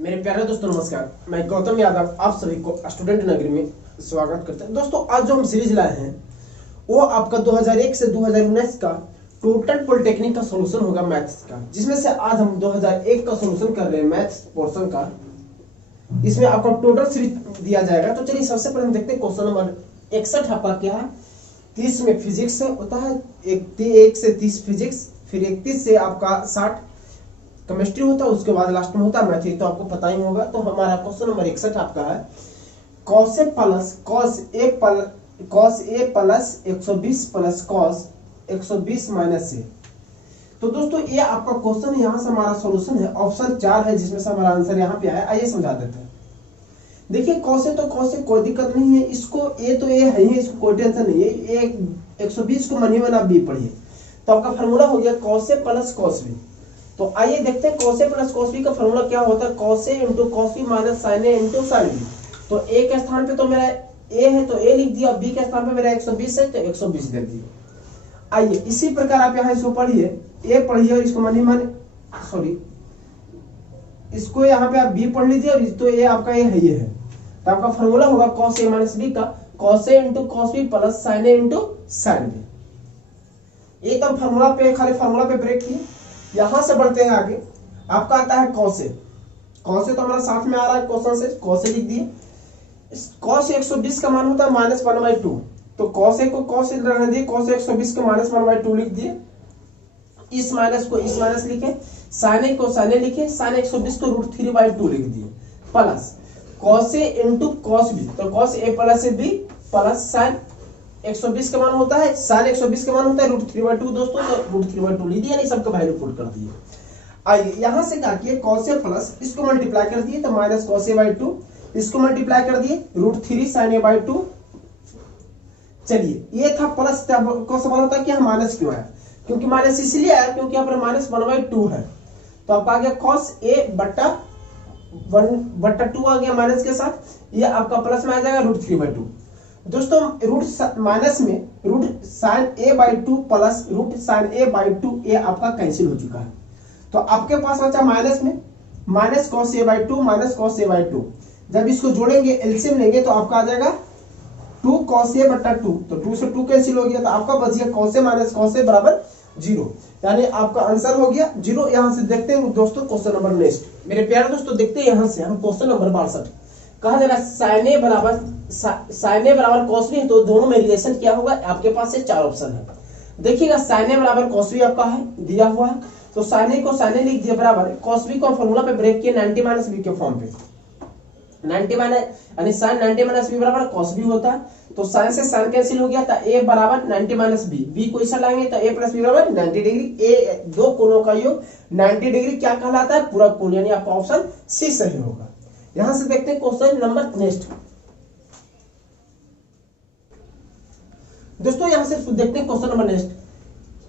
मेरे प्यारे दोस्तों नमस्कार। मैं गौतम यादव आप सभी को स्टूडेंट नगरी में स्वागत करते हैं। दोस्तों आज जो हम सीरीज लाए हैं वो आपका 2001 से 2019 का टोटल पॉलिटेक्निक का सॉल्यूशन होगा मैथ्स का, जिसमें से आज हम 2001 का सॉल्यूशन कर रहे हैं मैथ्स पोर्शन का। इसमें आपको टोटल सीरीज दिया जाएगा। तो चलिए सबसे पहले हम देखते हैं क्वेश्चन नंबर 61 आपका क्या है। 30 में फिजिक्स होता है, 1 से 30 फिजिक्स, फिर 31 से आपका 60 केमिस्ट्री होता है, उसके बाद लास्ट में होता है मैथ। तो आपको पता ही होगा। तो हमारा क्वेश्चन नंबर 61 आपका है cos A plus cos A plus 120 plus cos 120 minus A। तो दोस्तों ये आपका क्वेश्चन है, यहाँ से हमारा सॉल्यूशन है। ऑप्शन 4 है जिसमें से हमारा आंसर यहाँ पे आया। आइए समझा देते हैं। देखिए cos A तो cos A कोई दिक्कत नहीं है, इसको A तो A है ही, इसको कोई टेंशन नहीं है। 120 को मनी बना B पढ़िए। तो आपका फॉर्मूला हो गया cos A plus cos B। तो आइए देखते हैं cos A plus cos B का फॉर्मूला क्या होता है। cos A into cos B minus sin A into sin B। तो A के स्थान पे तो मेरा A है तो A लिख दिया, B के स्थान पे मेरा 120 है तो 120 लिख दिया। आइए इसी प्रकार आप यहाँ इसको पढ़िए, A पढ़िए और इसको इसको यहाँ पे आप B पढ़ लीजिए और तो A आपका A है ये है। तो आपका फॉर्मूला होगा cos A माइनस B का cos A into cos B plus sin A into sin B। एकदम फॉर्मूला पे, खाली फॉर्मूला पे ब्रेक किए। यहां से बढ़ते हैं आगे। आपका आता है cos A। cos A तो हमारा साथ में आ रहा है क्वेश्चन से, cos A लिख दिए। cos 120 का मान होता है -1/2। तो cos A को cos A रहने दिए, cos 120 को -1/2 लिख दिए। इस माइनस को इस माइनस लिखे, sin A को sin A लिखे, sin 120 को √3/2 लिख दिए plus cos A into cos B। तो cos A plus B plus sin 120 का मान होता है, sin 120 का मान होता है √3/2 दोस्तों। तो √3/2 ली दिया, नहीं सबका वैल्यू पुट कर दिए। आइए यहां से क्या किए, cos A प्लस इसको मल्टीप्लाई कर दिए तो माइनस cos A/2, इसको मल्टीप्लाई कर दिए √3 sin A/2। चलिए ये था प्लस, को सवाल होता है कि हम माइनस क्यों आया, क्योंकि माइनस इसलिए आया क्योंकि यहाँ पर -1/2 है। तो आपका आ गया cos A बट्टा 1/2 आ गया माइनस के साथ, ये आपका प्लस में आ जाएगा √3/2। दोस्तों रूट माइनस में root sin A/2 plus root sin A/2 ये आपका कैंसिल हो चुका है। तो आपके पास बचा माइनस में minus cos A/2 minus cos A/2। जब इसको जोड़ेंगे एलसीएम लेंगे तो आपका आ जाएगा 2 cos A/2। तो 2 से 2 कैंसिल हो गया, तो आपका बच गया cos A minus cos A बराबर 0। यानी आपका आंसर हो गया 0। यहां से देखते हैं दोस्तों क्वेश्चन नंबर नेक्स्ट। मेरे प्यारे दोस्तों देखते हैं यहां से हम क्वेश्चन नंबर 62। कहा जा रहा है sin A बराबर cos B। तो दोनों में रिलेशन क्या होगा, आपके पास से 4 ऑप्शन है। देखिएगा sin A बराबर cos B आपका है, दिया हुआ है। तो sin A को sin A लिख दिया बराबर cos B को फॉर्मूला पे ब्रेक किया 90 माइनस B के फॉर्म पे। 90 माइनस यानी sin 90 माइनस B बराबर cos B होता है। तो sin से sin कैंसिल हो गया, तो A बराबर 90 माइनस B, B को इसे लाएंगे तो A प्लस B बराबर 90 डिग्री। A दो कोणों का योग 90 डिग्री क्या कहलाता है, पूरा कोण। यानी आपका ऑप्शन सी सही होगा। यहां से देखते हैं क्वेश्चन नंबर नेक्स्ट। दोस्तों यहां से देखते हैं question number next.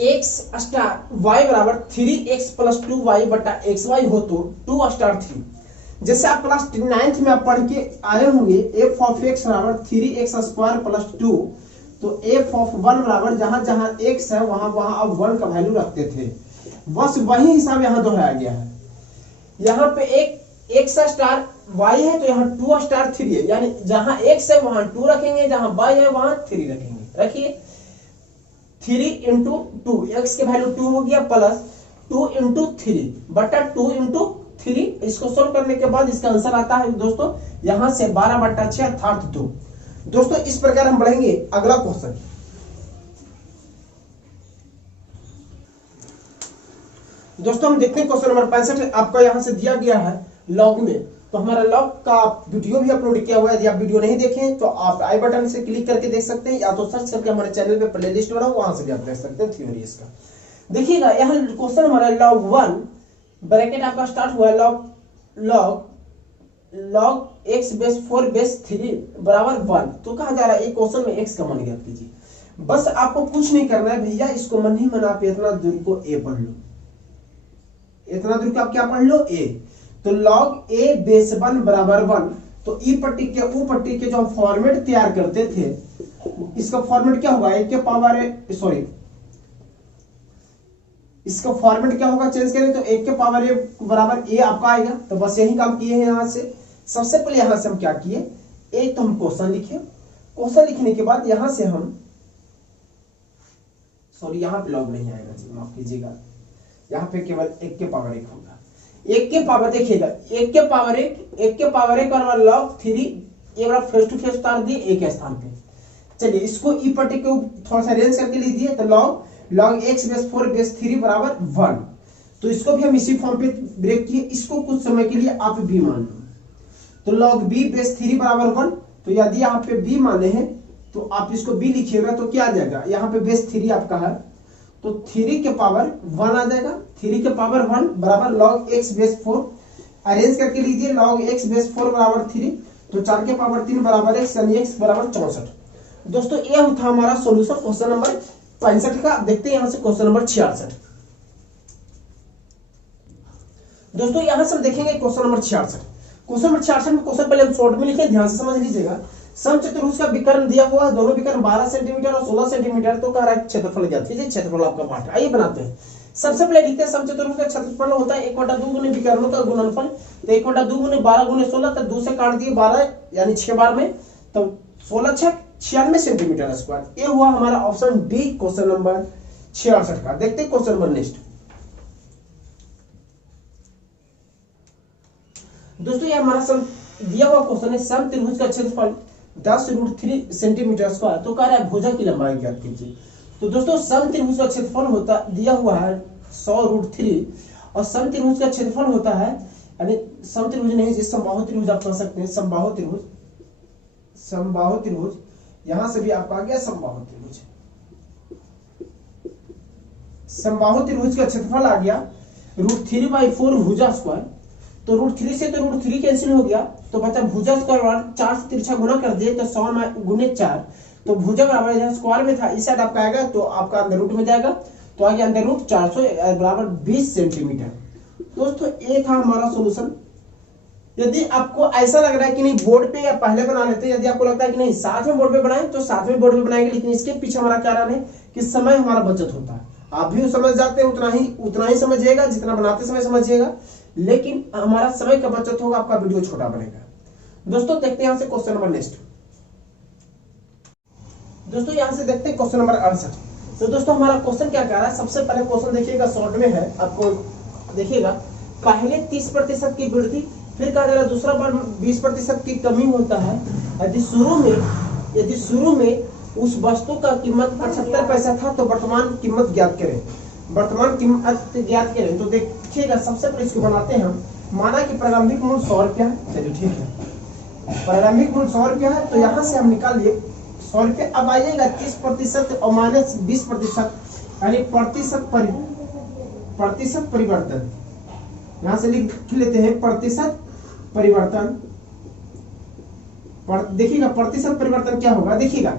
x star y बराबर 3x प्लस 2y बटा xy हो तो 2 स्टार 3। जैसे आप क्लास 9th में आप पढ़ के आए होंगे f ऑफ x बराबर 3x स्क्वायर प्लस 2। तो f ऑफ 1 बराबर जहां जहां x है वहां वहां आप 1 का वैल्यू रखते थे, बस वही हिसाब यहां दोहराया गया है। यहां पे एक x स्टार y है तो यहाँ 2 स्टार 3 है, यानी जहां x है वहां 2 रखेंगे, जहां y है वहां 3 रखेंगे। रखिए 3 इंटू 2, x के वैल्यू 2 हो गया प्लस 2 इंटू 3 बटा 2 इंटू 3। इसको सोल्व करने के बाद इसका आंसर आता है दोस्तों यहां से 12/6 अर्थात 2। दोस्तों इस प्रकार हम बढ़ेंगे अगला क्वेश्चन। दोस्तों हम देखते हैं क्वेश्चन नंबर 65 आपका यहां से दिया गया है लॉग में। तो हमारा लॉग का वीडियो भी अपलोड किया हुआ है, यदि आप वीडियो नहीं देखें तो आप आई बटन से क्लिक करके देख सकते हैं, या तो सर्च करके हमारे चैनल पे प्लेलिस्ट बना वहां से भी आप देख सकते हैं थ्योरी इसका। देखिएगा यहाँ क्वेश्चन हमारा log 1 ब्रैकेट आपका स्टार्ट हुआ log x बेस 4 बेस 3 बराबर 1। तो कहा जा रहा है एक क्वेश्चन में x का मान ज्ञात कीजिए। बस आपको कुछ नहीं करना है भैया, इसको मन ही मन आप इतना दूर को a पढ़ लो, इतना दूर को आप क्या पढ़ लो a। तो log a बेस 1 बराबर 1। तो ई पट्टी के ऊ पट्टी के जो हम फॉर्मेट तैयार करते थे, इसका फॉर्मेट क्या होगा, a के पावर इसका फॉर्मेट क्या होगा चेंज करें तो 1 के पावर ए बराबर ए आपका आएगा। तो बस यही काम किए हैं यहाँ से। सबसे पहले यहाँ से हम क्या किए, एक तो हम क्वेश्चन लिखे, क्वेश्चन लिखने के बाद यहाँ से हम सॉरी यहाँ पे लॉग नहीं आएगा जी, माफ कीजिएगा, यहाँ पे केवल 1 के पावर 1 होगा। 1 के पावर देखिएगा, 1 के पावर 1 बराबर लॉग 3, ये बड़ा फेस टू फेस उतार दिए एक स्थान पे। चलिए इसको ई पट्टी को थोड़ा सा रेंज करके लिख दिए, तो log x बेस 4 बेस 3 बराबर 1। तो इसको भी हम इसी फॉर्म पे ब्रेक किए, इसको कुछ समय के लिए आप b मान लो, तो log b बेस 3 बराबर 1। तो यदि यहाँ पे b माने हैं तो आप इसको b लिखिएगा तो क्या आ जाएगा, यहाँ पे बेस 3 आपका है तो 3 के पावर 1 आ जाएगा। 3 के पावर 1 बराबर log x बेस 4, अरेंज करके लीजिए log x बेस 4 बराबर 3, तो 4 के पावर 3 बराबर x, यानी x बराबर 64। दोस्तों ये था हमारा सॉल्यूशन क्वेश्चन नंबर 65 का। देखते हैं यहाँ से क्वेश्चन नंबर 66। दोस्तों यहाँ से हम देखेंगे क्वेश्चन नंबर 66। क्वेश्चन नंबर 66 में क्वेश्चन पहले हम शॉर्ट में लिखे, ध्यान से समझ लीजिएगा। समचतुर्भुज का विकर्ण दिया हुआ है, दोनों विकर्ण 12 सेंटीमीटर और 16 सेंटीमीटर, तो कह रहा है क्षेत्रफल ज्ञात कीजिए। क्षेत्रफल आपका पाठ है, आइए बनाते हैं। सबसे पहले लिखते हैं समचतुर्भुज का क्षेत्रफल होता है 1/2 गुने विकर्णों का गुणनफल। तो 1/2 गुने 12 गुने 16, तो 2 से काट दिए 12 यानी 6 बार में, तो 16 6 96 सेंटीमीटर स्क्वायर। ये हुआ हमारा ऑप्शन डी क्वेश्चन नंबर 66 का। देखते हैं क्वेश्चन नंबर नेक्स्ट। दोस्तों ये हमारा सम दिया हुआ क्वेश्चन है, सम त्रिभुज का क्षेत्रफल 10√3 सेंटीमीटर स्क्वायर, तो कह रहा है भुजा की लंबाई ज्ञात कीजिए। तो दोस्तों सम त्रिभुज का क्षेत्रफल होता दिया हुआ है 100√3, और सम त्रिभुज का क्षेत्रफल होता है, यानी सम त्रिभुज नहीं जिस समबाहु त्रिभुज आप कह सकते हैं, समबाहु त्रिभुज, समबाहु त्रिभुज, यहां से भी आपका आ गया समबाहु त्रिभुज। समबाहु त्रिभुज का क्षेत्रफल आ गया √3/4 भुजा स्क्वायर। तो √3 से तो √3 कैंसिल हो गया, तो बचा भुजा स्क्वायर 4 से तिरछा गुना कर दिए, तो 100 गुने 4, तो भुजा बराबर जहां स्क्वायर में था इस साइड आपका आएगा तो आपका अंदर रूट में जाएगा, तो आ गया अंदर रूट 400 बराबर 20 सेंटीमीटर। दोस्तों ये था हमारा सॉल्यूशन। यदि आपको ऐसा लग रहा है कि नहीं बोर्ड पे या पहले बना लेते हैं, यदि आपको लगता है कि नहीं साथ में बोर्ड पे बनाएं तो साथ में बोर्ड पे बनाएंगे, लेकिन इसके पीछे हमारा कारण है कि समय हमारा बचत होता है। आप भी समझ जाते हैं, उतना ही समझिएगा जितना बनाते समय समझिएगा, लेकिन हमारा समय का बचत होगा, आपका वीडियो छोटा बनेगा। दोस्तों देखते हैं यहाँ से क्वेश्चन नंबर नेक्स्ट। दोस्तों यहाँ से देखते हैं क्वेश्चन नंबर 68। तो दोस्तों हमारा क्वेश्चन क्या कह रहा है, सबसे पहले क्वेश्चन देखिएगा, शॉर्ट में है, आपको देखिएगा पहले 30% की वृद्धि, फिर कहा जा रहा है दूसरा बार 20% की कमी होता है यदि शुरू में उस वस्तु का कीमत 75 पैसा था, तो वर्तमान कीमत ज्ञात करें। वर्तमान कीमत ज्ञात करें तो देखिएगा, सबसे पहले इसको बनाते हैं हम। माना कि प्रारंभिक मूल्य 100 रुपया है, चलिए ठीक है, प्रारंभिक मूल्य 100 रुपया है, तो यहाँ से हम निकाल लिए 100 रुपये। अब आइएगा 30% और माइनस 20%, यानी प्रतिशत परिवर्तन, यहाँ से लिख लेते हैं प्रतिशत परिवर्तन। देखिएगा प्रतिशत परिवर्तन क्या होगा, देखिएगा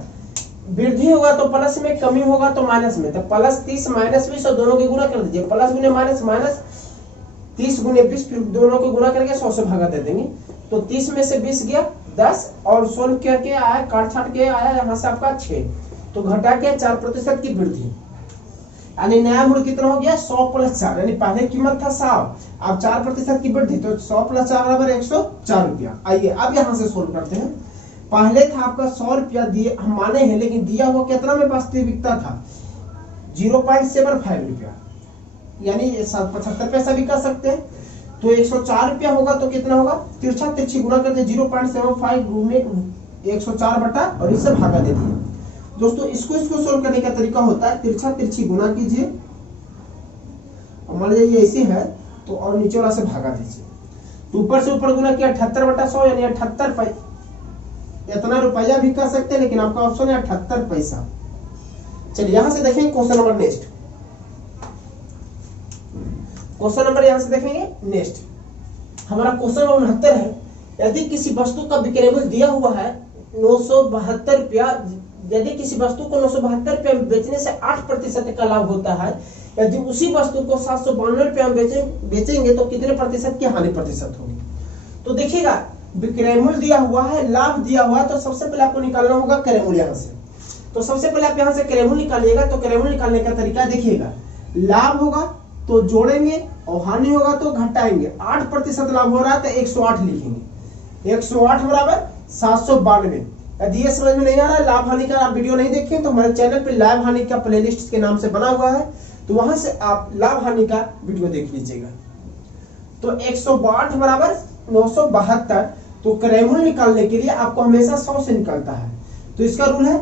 वृद्धि होगा तो प्लस में, कमी होगा तो माइनस में, तो प्लस 30 माइनस 20 और दोनों के गुना कर दीजिए, प्लस गुने माइनस, माइनस 30 गुने 20, फिर दोनों को गुना करके 100 से भागा दे देंगे, तो 30 में से 20 गया 10 और 16 करके आया, काट छाट के आया यहाँ से आपका 6, तो घटा के 4% की वृद्धि, यानी नया मूल्य कितना हो गया 100 + 4, यानी पहले कीमत था 100, अब 4% की वृद्धि, तो 100 + 4 बराबर 104 रुपया। आइए अब यहाँ से सोल्व करते हैं। पहले था आपका 100 रुपया दिए हम माने हैं, लेकिन दिया हुआ कितना में वास्तविकता था 0.75 रुपया, यानी 75 पैसा भी कर सकते हैं, तो 104 रुपया होगा, तो कितना होगा, तिरछा तिरछी गुना करते 0.75 गुने 104 बटा और इससे भागा दे दिए। दोस्तों इसको सोल्व करने का तरीका होता है, तिरछा तिरछी गुना कीजिए, और मान लीजिए ये ऐसे है तो और नीचे वाला से भागा दीजिए, तो ऊपर से ऊपर गुना किया 78 बटा 100, यानी 78 इतना रुपया भी कर सकते हैं, लेकिन आपका ऑप्शन है 78 पैसा। चलिए यहां से देखेंगे question number next. Question number यहां से देखेंगे नेक्स्ट, हमारा क्वेश्चन नंबर 69 है। यदि किसी वस्तु का विक्रय मूल्य दिया हुआ है 972 रुपया, यदि किसी वस्तु को 972 रुपया में बेचने से 8% का लाभ होता है, यदि उसी वस्तु को 752 रुपया में बेचेंगे तो कितने प्रतिशत की हानि प्रतिशत होगी। तो देखिएगा विक्रय मूल्य दिया हुआ है, लाभ दिया हुआ है, तो सबसे पहले आपको निकालना होगा क्रय मूल्य। यहाँ से तो सबसे पहले आप यहाँ से क्रय मूल्य निकालिएगा, तो क्रय मूल्य निकालने का तरीका देखिएगा, लाभ होगा तो जोड़ेंगे और हानि होगा तो घटाएंगे। 8% लाभ हो रहा है तो 108 लिखेंगे। 108 बराबर 792। यदि ये समझ में नहीं आ रहा है, लाभ हानि का आप वीडियो नहीं देखे तो हमारे चैनल पे लाभ हानि का प्लेलिस्ट के नाम से बना हुआ है, तो वहां से आप लाभ हानि का वीडियो देख लीजिएगा। तो 108 बराबर 972। तो क्रयमूल निकालने के लिए आपको हमेशा 100 से निकलता है। तो इसका रूल है,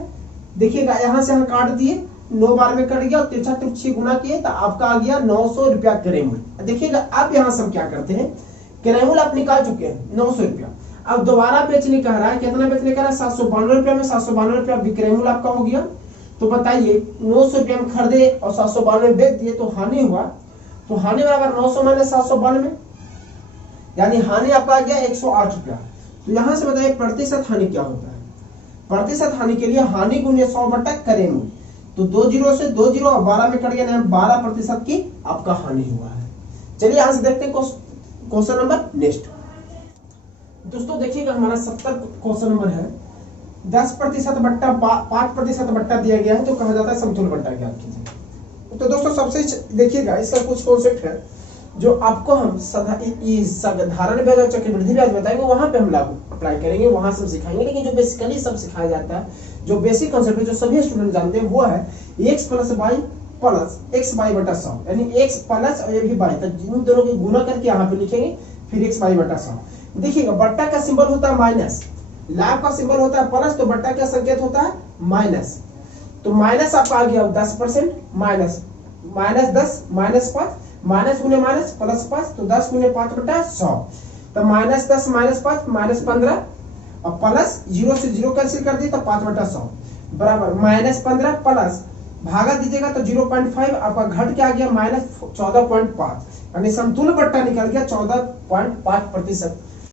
देखिएगा यहां से हम काट दिए, 9 बार में कट गया और तिरछा तिरछी गुना किए तो आपका आ गया 900 रुपया क्रयमूल। देखिएगा अब यहां से हम क्या करते हैं, क्रयमूल आप निकाल चुके हैं 900 रुपया, अब दोबारा बेचने कह रहा है। कितना बेचने कह रहा है, 792 रुपया में 792 रुपया विक्रयमूल आपका हो गया। तो बताइए 900 रुपया में खरीदे और 792 में बेच दिए तो हानि हुआ। तो हानि बराबर 900 माइनस 792, यानी हानि आपका आ गया 108 रुपया। तो यहां से बताइए प्रतिशत हानि क्या होता है। प्रतिशत हानि के लिए हानि गुने 100 बटा क्रयमूल। तो 2 जीरो से 2 जीरो और 12 में कट गया, 12% की आपका हानि हुआ है। चलिए यहां से देखते हैं क्वेश्चन नंबर नेक्स्ट। दोस्तों देखिएगा हमारा 70 क्वेश्चन नंबर है। 10% बट्टा 5% बट्टा दिया गया है तो कहा जाता है समतुल्य बट्टा ज्ञात कीजिए। तो दोस्तों सबसे देखिएगा इसका कुछ कॉन्सेप्ट है जो आपको हम साधारण ब्याज और चक्रवृद्धि ब्याज बताएंगे, वहां पे हम लागू अप्लाई करेंगे, वहां सब सिखाएंगे। लेकिन जो बेसिकली सब सिखाया जाता है, जो बेसिक कॉन्सेप्ट है जो सभी स्टूडेंट जानते हैं, वो है x plus Y plus X Y बटा 100, यानी x प्लस और ये भी वाई, तो इन दोनों की गुना करके यहाँ पे लिखेंगे, फिर x वाई बटा 100। देखिएगा बट्टा का सिंबल होता है माइनस, लाभ का सिंबल होता है प्लस, तो बट्टा का संकेत होता है माइनस। तो माइनस आपका आ गया 10%, माइनस 10 माइनस 5, माइनस गुने माइनस प्लस 5, तो 10 गुने 5 बटा 100। तो माइनस 10 माइनस 5 माइनस 15 और प्लस 0 से 0 कैंसिल कर दिए तो 5 बटा 100 बराबर माइनस 15 प्लस भागा दीजिएगा तो 0.5 आपका घट के आ गया माइनस 14.5, यानी समतुल्य बट्टा निकल गया 14.5%।